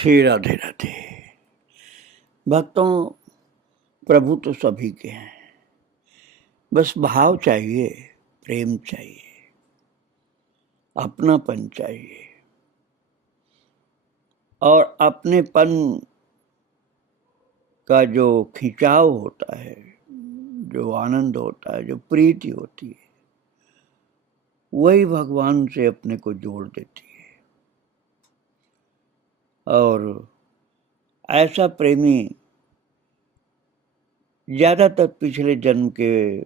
श्री राधे राधे। भक्तों, प्रभु तो सभी के हैं, बस भाव चाहिए, प्रेम चाहिए, अपनापन चाहिए। और अपनेपन का जो खिंचाव होता है, जो आनंद होता है, जो प्रीति होती है, वही भगवान से अपने को जोड़ देती है। और ऐसा प्रेमी ज्यादातर पिछले जन्म के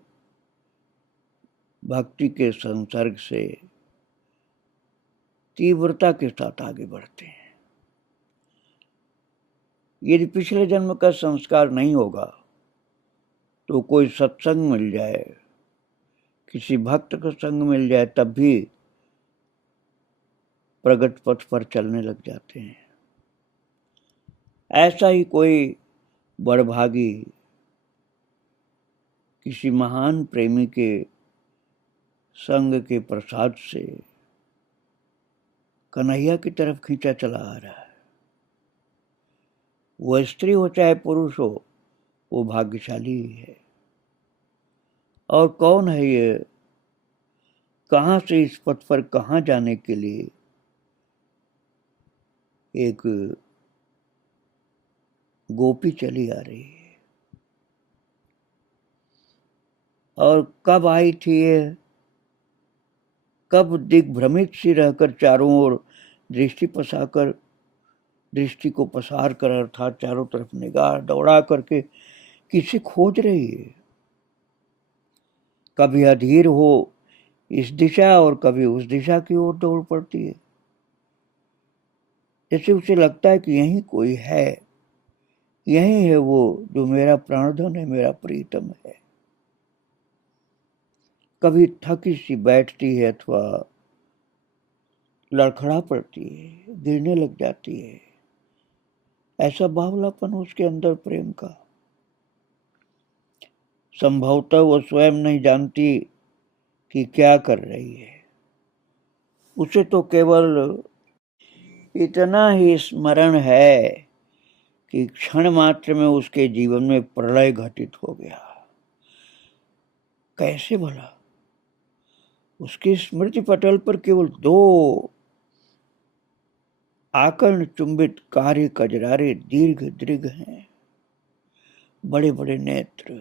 भक्ति के संसर्ग से तीव्रता के साथ आगे बढ़ते हैं। यदि पिछले जन्म का संस्कार नहीं होगा तो कोई सत्संग मिल जाए, किसी भक्त का संग मिल जाए, तब भी प्रगट पथ पर चलने लग जाते हैं। ऐसा ही कोई बड़भागी किसी महान प्रेमी के संग के प्रसाद से कन्हैया की तरफ खींचा चला आ रहा है। वह स्त्री हो चाहे पुरुष हो, वो भाग्यशाली ही है। और कौन है ये, कहां से इस पथ पर कहां जाने के लिए एक गोपी चली आ रही है। और कब आई थी ये, कब दिग्भ्रमित सी रहकर चारों ओर दृष्टि पसाकर, दृष्टि को पसार कर अर्थात चारों तरफ निगाह दौड़ा करके किसे खोज रही है। कभी अधीर हो इस दिशा और कभी उस दिशा की ओर दौड़ पड़ती है, जैसे उसे लगता है कि यहीं कोई है, यही है वो जो मेरा प्राणधन है, मेरा प्रीतम है। कभी थकी सी बैठती है अथवा लड़खड़ा पड़ती है, गिरने लग जाती है। ऐसा बावलापन उसके अंदर प्रेम का। संभवतः वो स्वयं नहीं जानती कि क्या कर रही है। उसे तो केवल इतना ही स्मरण है कि क्षण मात्र में उसके जीवन में प्रलय घटित हो गया। कैसे भला? उसके स्मृति पटल पर केवल दो आकर्ण चुंबित कार्य कजरारे दीर्घ दीर्घ हैं, बड़े बड़े नेत्र।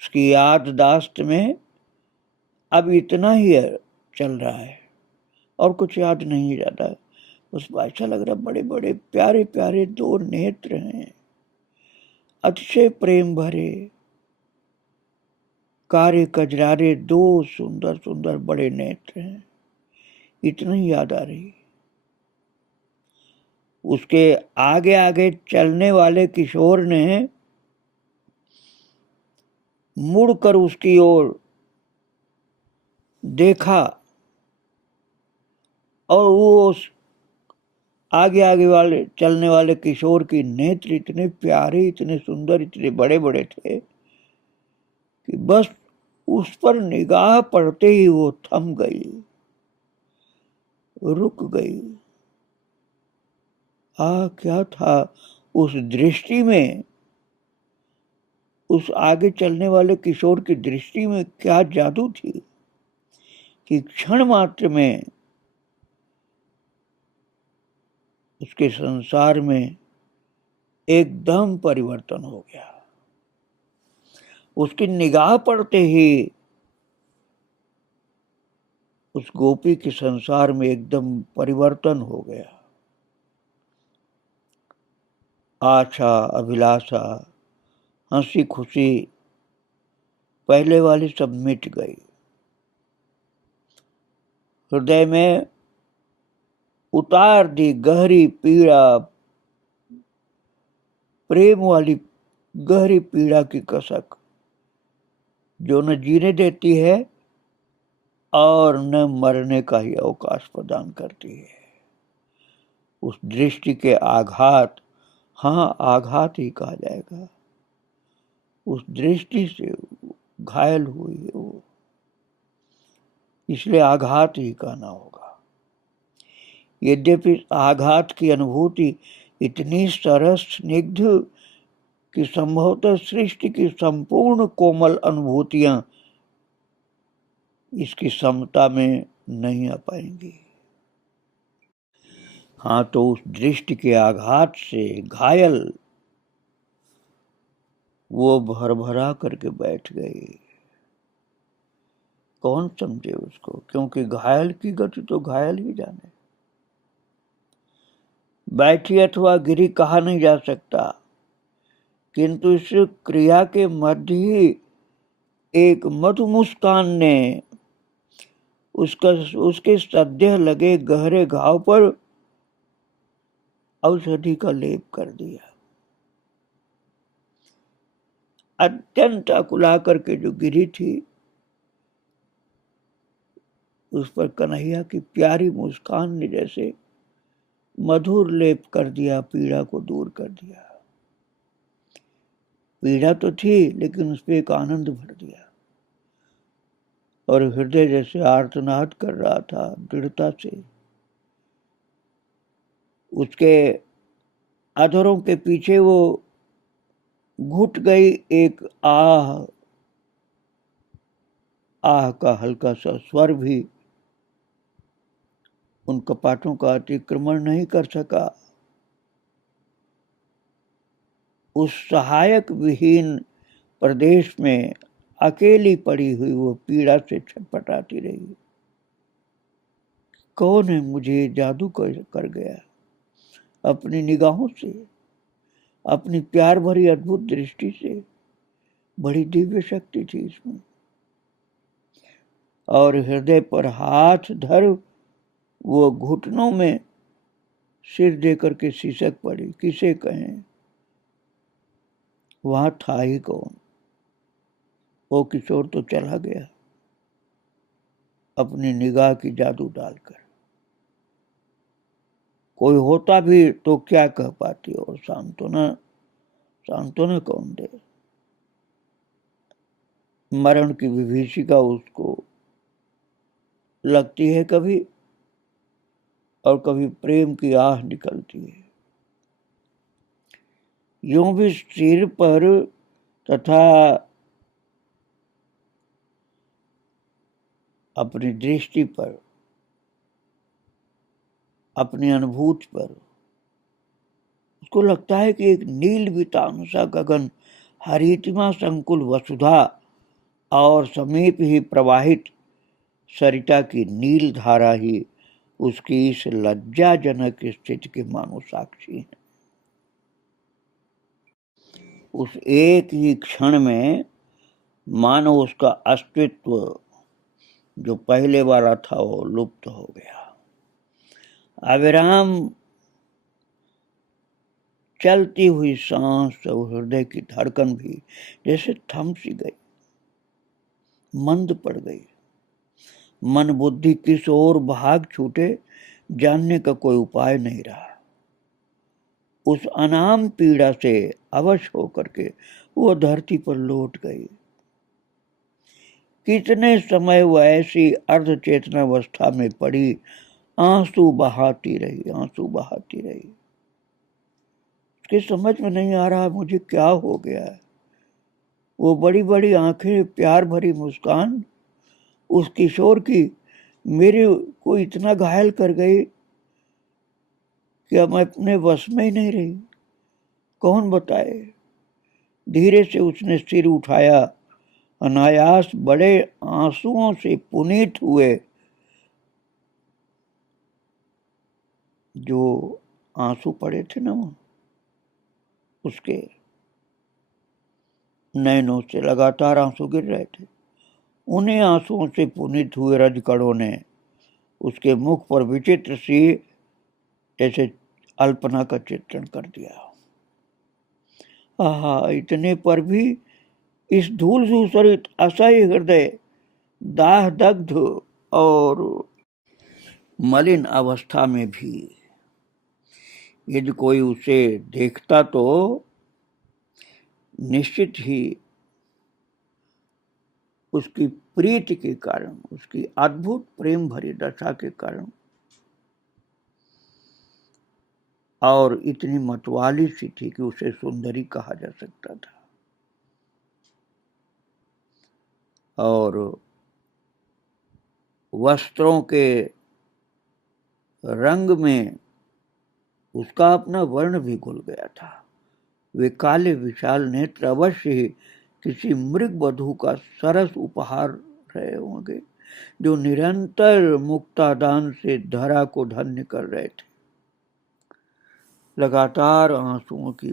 उसकी याददाश्त में अब इतना ही चल रहा है और कुछ याद नहीं ज्यादा। उसको ऐसा लग रहा बड़े बड़े प्यारे प्यारे दो नेत्र हैं, अतिशय प्रेम भरे कार्य कजरारे दो सुंदर सुंदर बड़े नेत्र हैं। इतना ही याद आ रही। उसके आगे आगे चलने वाले किशोर ने मुड़कर उसकी ओर देखा और वो आगे आगे वाले चलने वाले किशोर की नेत्र इतने प्यारे, इतने सुंदर, इतने बड़े बड़े थे कि बस उस पर निगाह पड़ते ही वो थम गई, रुक गई। क्या था उस दृष्टि में, उस आगे चलने वाले किशोर की दृष्टि में क्या जादू थी कि क्षण मात्र में उसके संसार में एकदम परिवर्तन हो गया। उसकी निगाह पड़ते ही उस गोपी के संसार में एकदम परिवर्तन हो गया। आशा, अभिलाषा, हंसी खुशी पहले वाली सब मिट गई। हृदय में उतार दी गहरी पीड़ा, प्रेम वाली गहरी पीड़ा की कसक, जो न जीने देती है और न मरने का ही अवकाश प्रदान करती है। उस दृष्टि के आघात, हाँ आघात ही कहा जाएगा, उस दृष्टि से घायल हुई है वो, इसलिए आघात ही कहना होगा। यद्यपि आघात की अनुभूति इतनी सरस स्निग्ध कि संभवतः सृष्टि की संपूर्ण कोमल अनुभूतियां इसकी समता में नहीं आ पाएंगी। हाँ, तो उस दृष्टि के आघात से घायल वो भरभरा करके बैठ गई। कौन समझे उसको, क्योंकि घायल की गति तो घायल ही जाने। बैठी अथवा गिरी कहा नहीं जा सकता, किंतु इस क्रिया के मध्य ही एक मधु मुस्कान ने उसके सद्य लगे गहरे घाव पर औषधि का लेप कर दिया। अत्यंत अकुला करके जो गिरी थी, उस पर कन्हैया की प्यारी मुस्कान ने जैसे मधुर लेप कर दिया, पीड़ा को दूर कर दिया। पीड़ा तो थी, लेकिन उस पर एक आनंद भर दिया, और हृदय जैसे आर्तनाद कर रहा था दृढ़ता से। उसके अधरों के पीछे वो घुट गई एक आह का हल्का सा स्वर भी उन कपाटों का अतिक्रमण नहीं कर सका। उस सहायक विहीन प्रदेश में अकेली पड़ी हुई वो पीड़ा से छटपटाती रही। कौन है मुझे जादू कर गया अपनी निगाहों से, अपनी प्यार भरी अद्भुत दृष्टि से। बड़ी दिव्य शक्ति थी इसमें। और हृदय पर हाथ धर वो घुटनों में सिर देकर के सिसक पड़ी। किसे कहें, वहां था ही कौन। वो किशोर तो चला गया अपनी निगाह की जादू डालकर। कोई होता भी तो क्या कह पाती, और सांत्वना कौन दे। मरण की विभीषिका उसको लगती है कभी, और कभी प्रेम की आह निकलती है। यूं भी सिर पर तथा अपनी दृष्टि पर, अपनी अनुभूति पर उसको लगता है कि एक नील वितानुषा गगन, हरितिमा संकुल वसुधा और समीप ही प्रवाहित सरिता की नील धारा ही उसकी इस लज्जाजनक स्थिति के मानो साक्षी है। उस एक ही क्षण में मानो उसका अस्तित्व जो पहले वाला था वो लुप्त हो गया। अविराम चलती हुई सांस और हृदय की धड़कन भी जैसे थम सी गई, मंद पड़ गई। मन बुद्धि किस ओर भाग छूटे जानने का कोई उपाय नहीं रहा। उस अनाम पीड़ा से अवश होकर के वो धरती पर लौट गई। कितने समय वह ऐसी अर्ध चेतनावस्था में पड़ी, आंसू बहाती रही, आंसू बहाती रही। उसके समझ में नहीं आ रहा मुझे क्या हो गया है। वो बड़ी बड़ी आंखें, प्यार भरी मुस्कान उस किशोर की मेरे को इतना घायल कर गई कि अब मैं अपने वश में ही नहीं रही। कौन बताए। धीरे से उसने सिर उठाया, अनायास बड़े आंसुओं से पुनीत हुए जो आंसू पड़े थे ना, उसके नैनों से लगातार आंसू गिर रहे थे। उन्हीं आंसुओं से पुनीत हुए रजकड़ों ने उसके मुख पर विचित्र सी जैसे अल्पना का चित्रण कर दिया। आहा, इतने पर भी इस धूल धूसरित असह्य हृदय, दाह दग्ध और मलिन अवस्था में भी यदि कोई उसे देखता तो निश्चित ही उसकी प्रीति के कारण, उसकी अद्भुत प्रेम भरी दशा के कारण और इतनी मतवाली सी थी कि उसे सुंदरी कहा जा सकता था। और वस्त्रों के रंग में उसका अपना वर्ण भी घुल गया था। वे काले विशाल नेत्र अवश्य ही किसी मृग वधू का सरस उपहार रहे होंगे, जो निरंतर मुक्तादान से धरा को धन्य कर रहे थे। लगातार आंसुओं की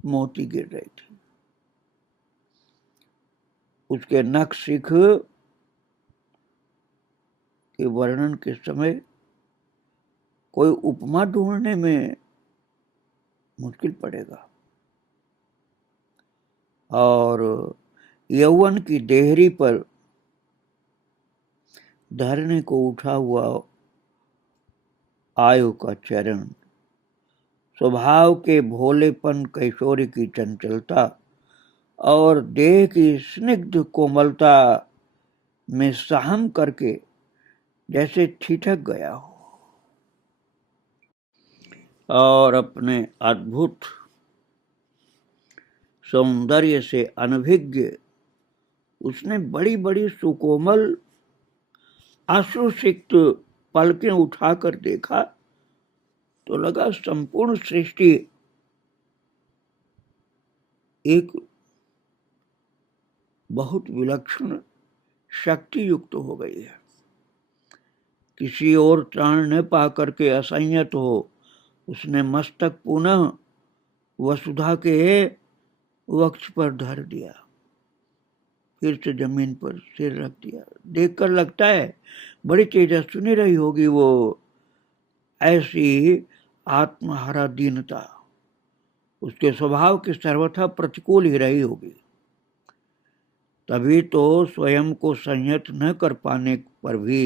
मोती गिर रही थी। उसके नख शिख के वर्णन के समय कोई उपमा ढूंढने में मुश्किल पड़ेगा। और यौवन की देहरी पर धरने को उठा हुआ आयु का चरण, स्वभाव के भोलेपन, किशोरी की चंचलता और देह की स्निग्ध कोमलता में सहम करके जैसे ठिठक गया हो, और अपने अद्भुत सौंदर्य से अनभिज्ञ उसने बड़ी बड़ी सुकोमल अश्रुसिक्त पलकें उठाकर देखा तो लगा संपूर्ण सृष्टि एक बहुत विलक्षण शक्ति युक्त हो गई है। किसी और त्राण न पाकर के असंयत हो उसने मस्तक पुनः वसुधा के वक्ष पर धर दिया, फिर से जमीन पर सिर रख दिया। देखकर लगता है बड़ी तेजस्विनी रही होगी वो, ऐसी आत्महारा दीनता उसके स्वभाव के सर्वथा प्रतिकूल ही रही होगी। तभी तो स्वयं को संयत न कर पाने पर भी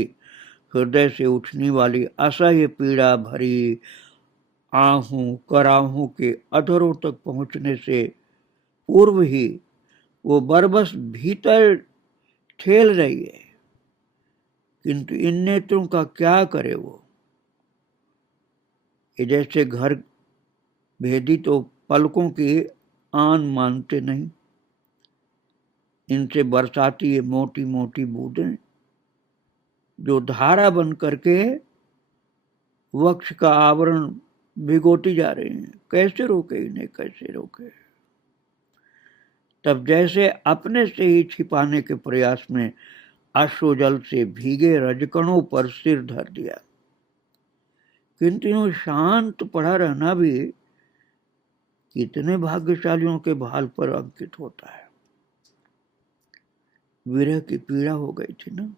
हृदय से उठने वाली असह्य पीड़ा भरी आहू कराहू के अधरों तक पहुंचने से पूर्व ही वो बरबस भीतर ठेल रही है। किंतु इन नेत्रों का क्या करे वो, ये जैसे घर भेदी तो पलकों की आन मानते नहीं। इनसे बरसाती ये मोटी मोटी बूंदें जो धारा बन करके वक्ष का आवरण भिगोती जा रही हैं, कैसे रोके इन्हें, कैसे रोके। तब जैसे अपने से ही छिपाने के प्रयास में अश्रुजल से भीगे रजकणों पर सिर धर दिया। किंतु यूं शांत पड़ा रहना भी कितने भाग्यशालियों के भाल पर अंकित होता है। विरह की पीड़ा हो गई थी ना,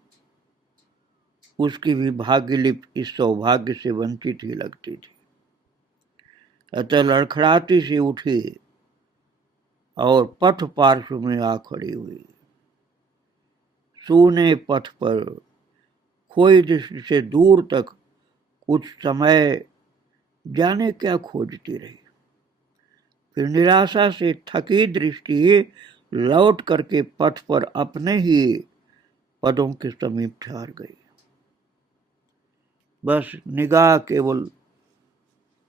उसकी भी भाग्यलिप इस सौभाग्य से वंचित ही लगती थी। अतः लड़खड़ाती सी उठी और पथ पार्श्व में आ खड़ी हुई। सूने पथ पर खोई दृष्टि से दूर तक कुछ समय जाने क्या खोजती रही, फिर निराशा से थकी दृष्टि लौट करके पथ पर अपने ही पदों के समीप ठहर गई। बस निगाह केवल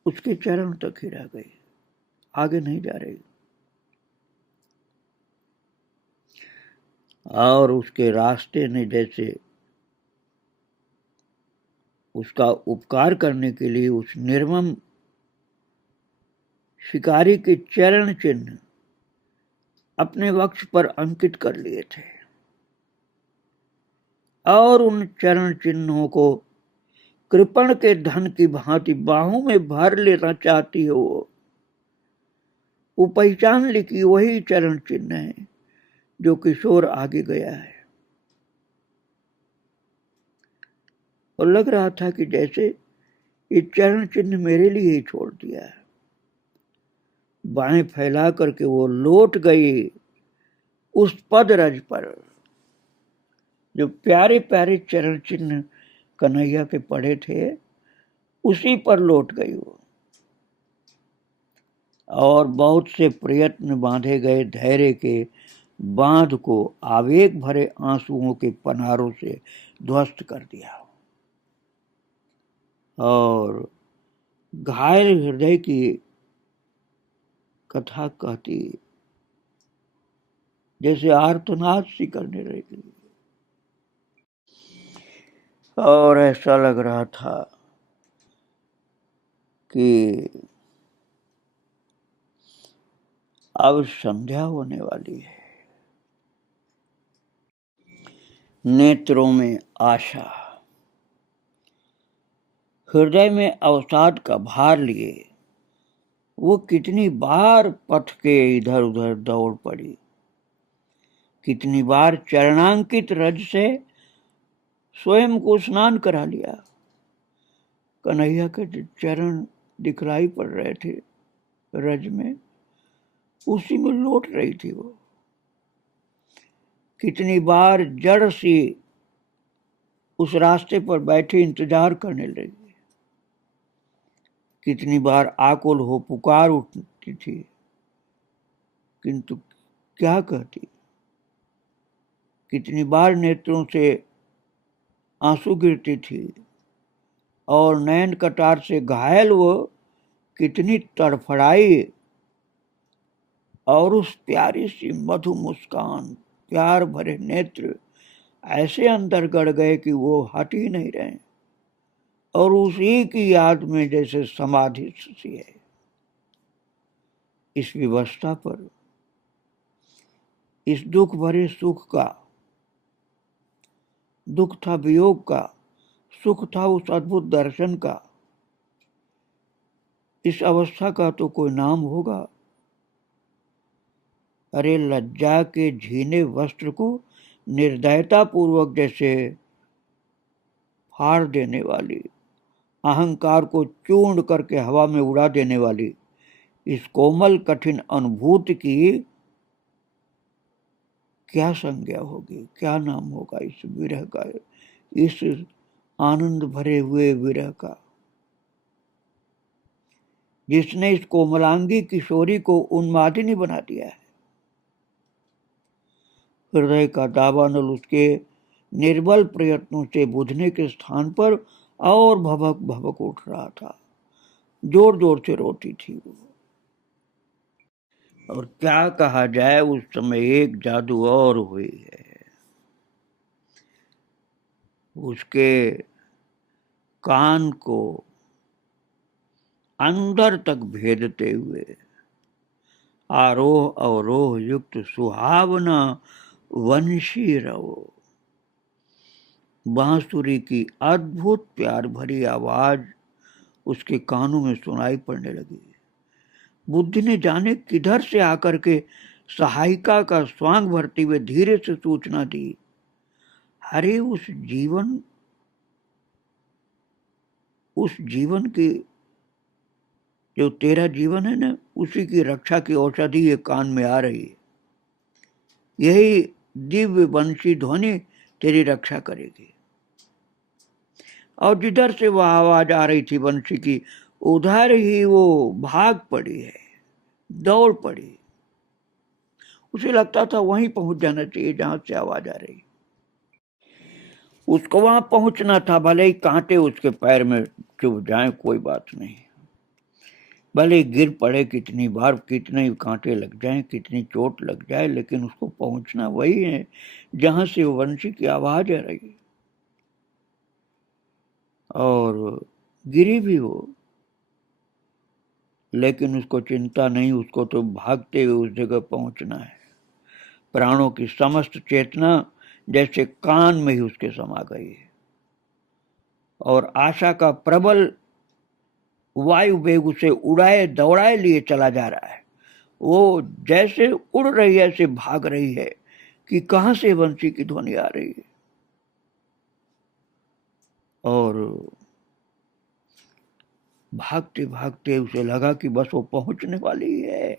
उसके चरण तक ही रह गई, आगे नहीं जा रही। और उसके रास्ते ने जैसे उसका उपकार करने के लिए उस निर्मम शिकारी के चरण चिन्ह अपने वक्ष पर अंकित कर लिए थे, और उन चरण चिन्हों को कृपण के धन की भांति बाहों में भर लेना चाहती हो। वो पहचान ली कि वही चरण चिन्ह है जो किशोर आगे गया है, और लग रहा था कि जैसे ये चरण चिन्ह मेरे लिए ही छोड़ दिया है। बाहें फैला करके वो लौट गई उस पद रज पर जो प्यारे प्यारे चरण चिन्ह कन्हैया के पड़े थे, उसी पर लौट गई वो। और बहुत से प्रयत्न बांधे गए धैर्य के बांध को आवेग भरे आंसुओं के पनारों से ध्वस्त कर दिया। और घायल हृदय की कथा कहती, जैसे आर्तनाद सी करने लगी। और ऐसा लग रहा था कि अब संध्या होने वाली है। नेत्रों में आशा, हृदय में अवसाद का भार लिए वो कितनी बार पथ के इधर उधर दौड़ पड़ी, कितनी बार चरणांकित रज से स्वयं को स्नान करा लिया। कन्हैया के चरण दिखलाई पड़ रहे थे रज में, उसी में लौट रही थी वो। कितनी बार जड़ सी उस रास्ते पर बैठे इंतजार करने लगी, कितनी बार आकुल हो पुकार उठती थी, किंतु क्या कहती। कितनी बार नेत्रों से आंसू गिरती थी और नयन कटार से घायल वो कितनी तड़फड़ाई, और उस प्यारी सी मधु मुस्कान, प्यार भरे नेत्र ऐसे अंदर गड़ गए कि वो हट ही नहीं रहे, और उसी की याद में जैसे समाधि सी है। इस विवस्था पर, इस दुख भरे सुख का, दुख था वियोग का, सुख था उस अद्भुत दर्शन का। इस अवस्था का तो कोई नाम होगा। अरे लज्जा के झीने वस्त्र को निर्दयता पूर्वक जैसे फाड़ देने वाली, अहंकार को चूर्ण करके हवा में उड़ा देने वाली इस कोमल कठिन अनुभूति की क्या संज्ञा होगी, क्या नाम होगा इस विरह का, इस आनंद भरे हुए विरह का, जिसने इस कोमलांगी किशोरी को उन्मादिनी बना दिया है। हृदय का दावानल उसके निर्बल प्रयत्नों से बुझने के स्थान पर और भभक भभक उठ रहा था। जोर जोर से रोती थी वो। और क्या कहा जाए, उस समय एक जादू और हुई है। उसके कान को अंदर तक भेदते हुए आरोह अवरोह युक्त सुहावना वंशी रवो, बांसुरी की अद्भुत प्यार भरी आवाज उसके कानों में सुनाई पड़ने लगी। बुद्धि ने जाने किधर से आकर के सहायिका का स्वांग भरते हुए धीरे से सूचना दी, अरे उस जीवन की, जो तेरा जीवन है ना, उसी की रक्षा की औषधि ये कान में आ रही है। यही दिव्य वंशी ध्वनि तेरी रक्षा करेगी। और जिधर से वह आवाज आ रही थी वंशी की, उधर ही वो भाग पड़ी है, दौड़ पड़ी। उसे लगता था वहीं पहुंच जाना चाहिए जहां से आवाज आ रही। उसको वहां पहुंचना था, भले ही कांटे उसके पैर में चुभ जाए, कोई बात नहीं। भले गिर पड़े कितनी बार, कितने कांटे लग जाएं, कितनी चोट लग जाए, लेकिन उसको पहुंचना वही है जहां से वंशी की आवाज आ रही। और गिरी भी हो, लेकिन उसको चिंता नहीं, उसको तो भागते हुए उस जगह पहुंचना है। प्राणों की समस्त चेतना जैसे कान में ही उसके समा गई है, और आशा का प्रबल वायु वेग उसे उड़ाए दौड़ाए लिए चला जा रहा है। वो जैसे उड़ रही है, ऐसे भाग रही है कि कहां से वंशी की ध्वनि आ रही है। और भागते भागते उसे लगा कि बस वो पहुंचने वाली है।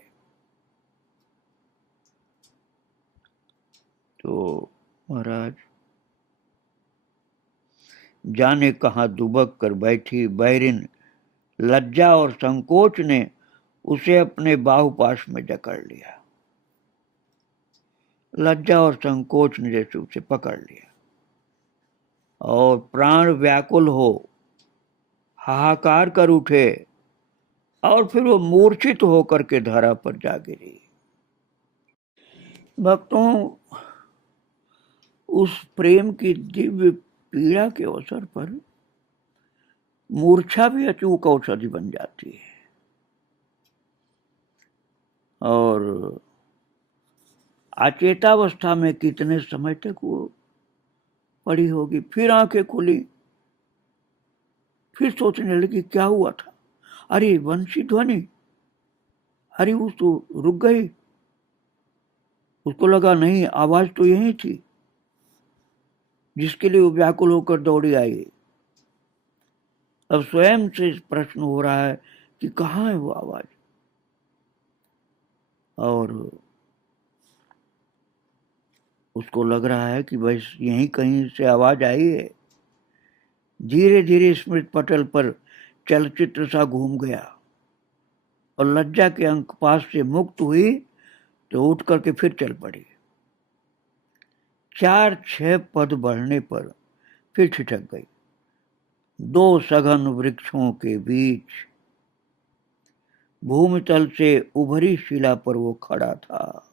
तो महाराज, जाने कहां दुबक कर बैठी बैरिन लज्जा और संकोच ने उसे अपने बाहुपाश में जकड़ लिया। लज्जा और संकोच ने जैसे उसे पकड़ लिया, और प्राण व्याकुल हो हाहाकार कर उठे और फिर वो मूर्छित होकर के धरा पर जा गिरी। भक्तों, उस प्रेम की दिव्य पीड़ा के अवसर पर मूर्छा भी अचूक औषधि बन जाती है। और अचेतावस्था में कितने समय तक वो पड़ी होगी, फिर आंखें खुली, फिर सोचने लगी क्या हुआ था, अरे वंशी ध्वनि, अरे वो तो रुक गई। उसको लगा नहीं, आवाज तो यही थी जिसके लिए वो व्याकुल होकर दौड़ी आई। अब स्वयं से प्रश्न हो रहा है कि कहाँ है वो आवाज। और उसको लग रहा है कि बस यहीं कहीं से आवाज आई है। धीरे धीरे स्मृति पटल पर चलचित्र सा घूम गया और लज्जा के अंक पास से मुक्त हुई तो उठ करके फिर चल पड़ी। 4-6 पद बढ़ने पर फिर ठिठक गई। 2 सघन वृक्षों के बीच भूमितल से उभरी शिला पर वो खड़ा था।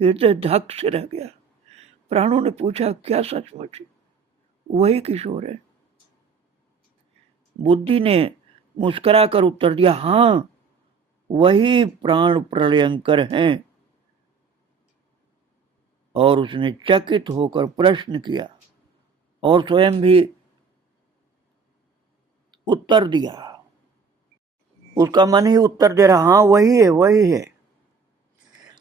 हृदय धक से रह गया। प्राणों ने पूछा, क्या सचमुच वही किशोर है? बुद्धि ने मुस्कुरा कर उत्तर दिया, हाँ वही प्राण प्रलयंकर हैं। और उसने चकित होकर प्रश्न किया और स्वयं भी उत्तर दिया। उसका मन ही उत्तर दे रहा, हाँ वही है, वही है।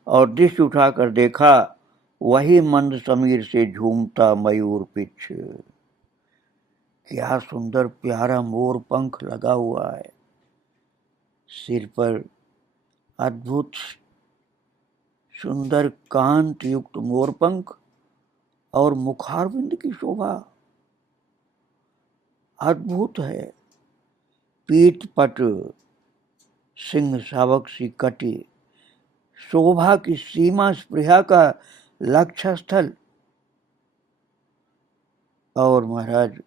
और दृष्टि उठाकर देखा, वही मंद समीर से झूमता मयूर पिछ। क्या सुंदर प्यारा मोर पंख लगा हुआ है। सिर पर अद्भुत सुंदर कांत युक्त मोरपंख और मुखारविंद की शोभा अद्भुत है। पीठ पट सिंह शावक सी कटी, शोभा की सीमा स्पृहा का लक्ष्य स्थल। और महाराज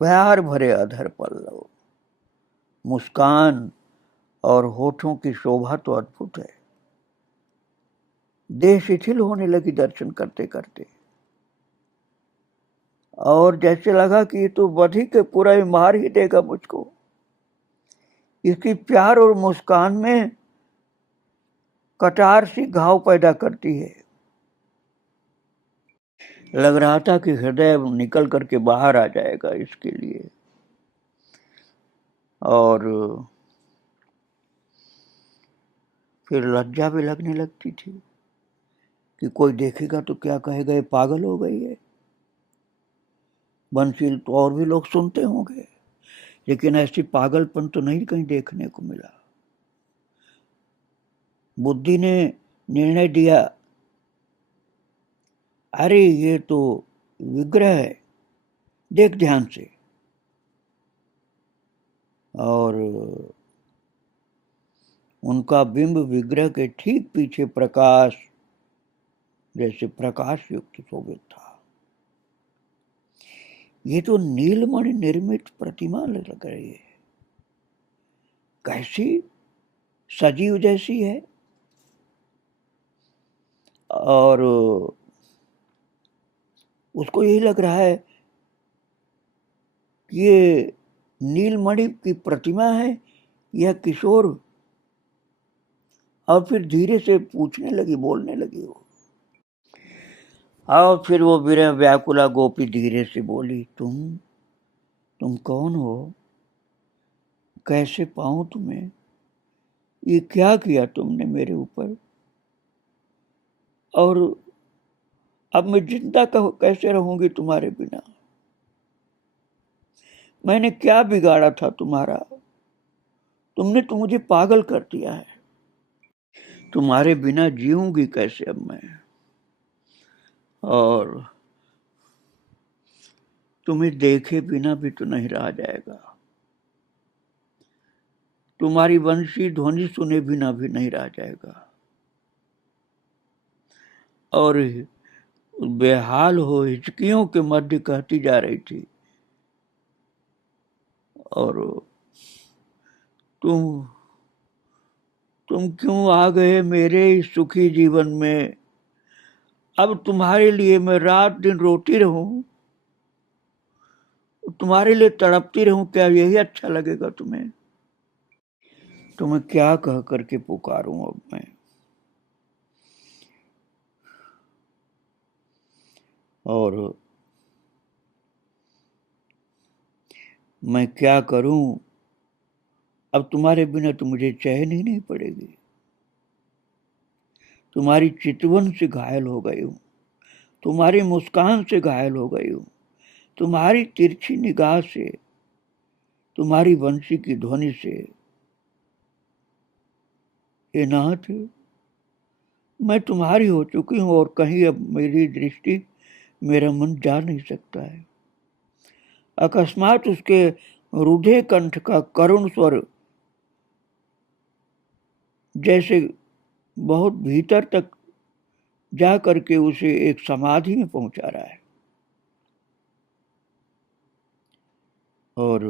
प्यार भरे अधर पल्लव, मुस्कान और होठों की शोभा तो अद्भुत है। देह शिथिल होने लगी दर्शन करते करते, और जैसे लगा कि ये तो बधी के पूरा ही मार ही देगा मुझको। इसकी प्यार और मुस्कान में कटार सी घाव पैदा करती है। लग रहा था कि हृदय निकल करके बाहर आ जाएगा इसके लिए। और फिर लज्जा भी लगने लगती थी कि कोई देखेगा तो क्या कहेगा, ये पागल हो गई है। बंशील तो और भी लोग सुनते होंगे, लेकिन ऐसी पागलपन तो नहीं कहीं देखने को मिला। बुद्धि ने निर्णय दिया, अरे ये तो विग्रह है, देख ध्यान से। और उनका बिंब विग्रह के ठीक पीछे प्रकाश जैसे प्रकाश युक्त शोभित था। ये तो नीलमणि निर्मित प्रतिमा लग रही है, कैसी सजीव जैसी है। और उसको यही लग रहा है कि ये नीलमणि की प्रतिमा है यह किशोर। और फिर धीरे से पूछने लगी, बोलने लगी वो। और फिर वो विरह व्याकुला गोपी धीरे से बोली, तुम कौन हो? कैसे पाऊं तुम्हें? ये क्या किया तुमने मेरे ऊपर? और अब मैं जिंदा कैसे रहूंगी तुम्हारे बिना? मैंने क्या बिगाड़ा था तुम्हारा? तुमने तो मुझे पागल कर दिया है। तुम्हारे बिना जीऊंगी कैसे अब मैं? और तुम्हें देखे बिना भी तो नहीं रहा जाएगा। तुम्हारी वंशी ध्वनि सुने बिना भी नहीं रहा जाएगा। और बेहाल हो हिचकियों के मध्य कहती जा रही थी, और तुम क्यों आ गए मेरे इस सुखी जीवन में? अब तुम्हारे लिए मैं रात दिन रोती रहूं, तुम्हारे लिए तड़पती रहूं, क्या यही अच्छा लगेगा तुम्हें? तुम्हें क्या कह करके पुकारूं अब मैं? और मैं क्या करूं? अब तुम्हारे बिना तो मुझे चैन ही नहीं पड़ेगी। तुम्हारी चितवन से घायल हो गई हूं, तुम्हारी मुस्कान से घायल हो गई हूं, तुम्हारी तिरछी निगाह से, तुम्हारी बंसी की ध्वनि से। हे नाथ, मैं तुम्हारी हो चुकी हूं और कहीं अब मेरी दृष्टि, मेरा मन जा नहीं सकता है। अकस्मात उसके रुधे कंठ का करुण स्वर जैसे बहुत भीतर तक जा करके उसे एक समाधि में पहुंचा रहा है। और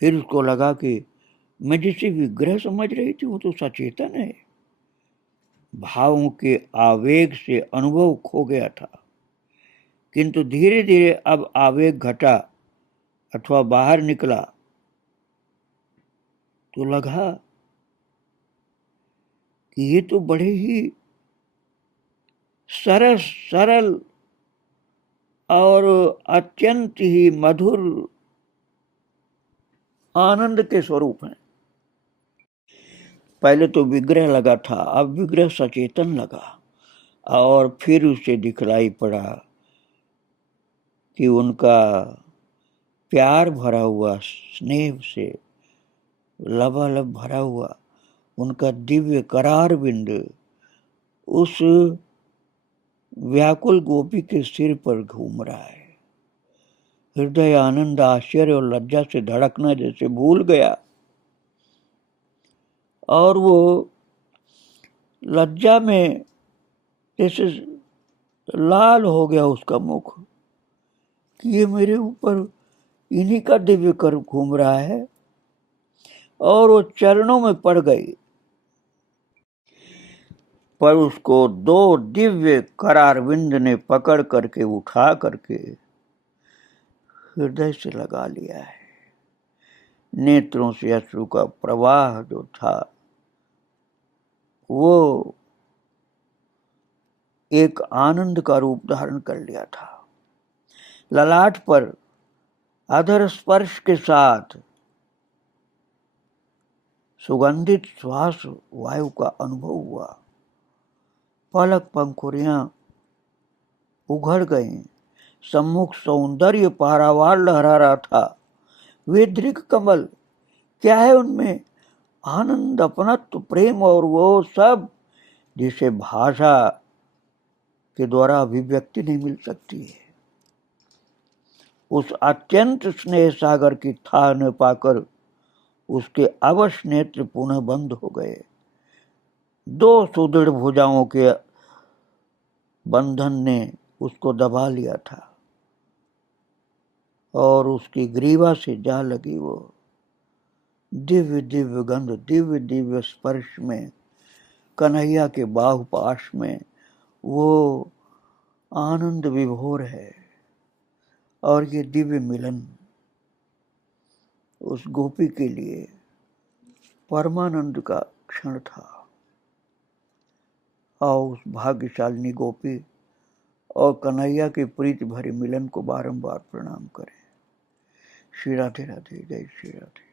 फिर उसको लगा कि मैं जिसे विग्रह समझ रही थी वो तो सचेतन है। भावों के आवेग से अनुभव खो गया था, किंतु धीरे धीरे अब आवेग घटा अथवा बाहर निकला तो लगा कि ये तो बड़े ही सरस सरल और अत्यंत ही मधुर आनंद के स्वरूप हैं। पहले तो विग्रह लगा था, अब विग्रह सचेतन लगा और फिर उसे दिखलाई पड़ा कि उनका प्यार भरा हुआ, स्नेह से लबालब भरा हुआ उनका दिव्य करार बिंद उस व्याकुल गोपी के सिर पर घूम रहा है। हृदय आनंद, आश्चर्य और लज्जा से धड़कना जैसे भूल गया और वो लज्जा में जैसे लाल हो गया उसका मुख कि ये मेरे ऊपर इन्हीं का दिव्य कर घूम रहा है। और वो चरणों में पड़ गई, पर उसको दो दिव्य करारविंद ने पकड़ करके उठा करके हृदय से लगा लिया है। नेत्रों से अश्रु का प्रवाह जो था वो एक आनंद का रूप धारण कर लिया था। ललाट पर अधर स्पर्श के साथ सुगंधित श्वास वायु का अनुभव हुआ। पलक पंखुड़ियां उघड़ गईं, सम्मुख सौंदर्य पारावार लहरा रहा था। वे दृग कमल, क्या है उनमें? आनंद, अपनत्व, प्रेम और वो सब जिसे भाषा के द्वारा अभिव्यक्ति नहीं मिल सकती है। उस अत्यंत स्नेह सागर की था न पाकर उसके अवश्य नेत्र पुनः बंद हो गए। दो सुदृढ़ भुजाओं के बंधन ने उसको दबा लिया था और उसकी ग्रीवा से जा लगी वो दिव्य दिव्य गंध, दिव्य दिव्य स्पर्श में, कन्हैया के बाहुपाश में वो आनंद विभोर है। और ये दिव्य मिलन उस गोपी के लिए परमानंद का क्षण था। और उस भाग्यशालिनी गोपी और कन्हैया के प्रीति भरे मिलन को बारंबार प्रणाम करें। श्री राधे राधे, जय श्री राधे।